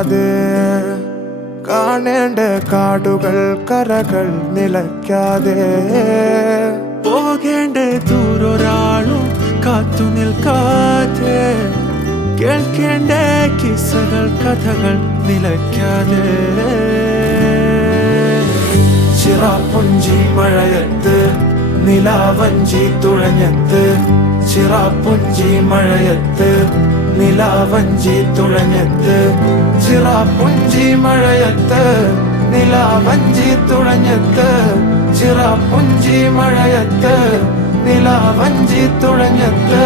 നിൽക്കാതെ കാണേണ്ട കാടുകൾ കരകൾ നിലയ്ക്കാതെ പോകേണ്ട ദൂരൊരാളും കാത്തു നിൽക്കാതെ കേൾക്കേണ്ട കിസ്സകൾ കഥകൾ നിലയ്ക്കാതെ ചിറാപ്പുഞ്ചി മഴയത്ത് നിലാവഞ്ചി തുഴഞ്ഞത്ത് ചിറാപ്പുഞ്ചി മഴയത്ത് നിലാവഞ്ചി തുഴഞ്ഞത്ത് ചിറാപ്പുഞ്ചി മഴയത്ത് നിലാവഞ്ചി തുഴഞ്ഞത്ത് ചിറാപ്പുഞ്ചി മഴയത്ത് നിലാവഞ്ചി തുഴഞ്ഞത്ത്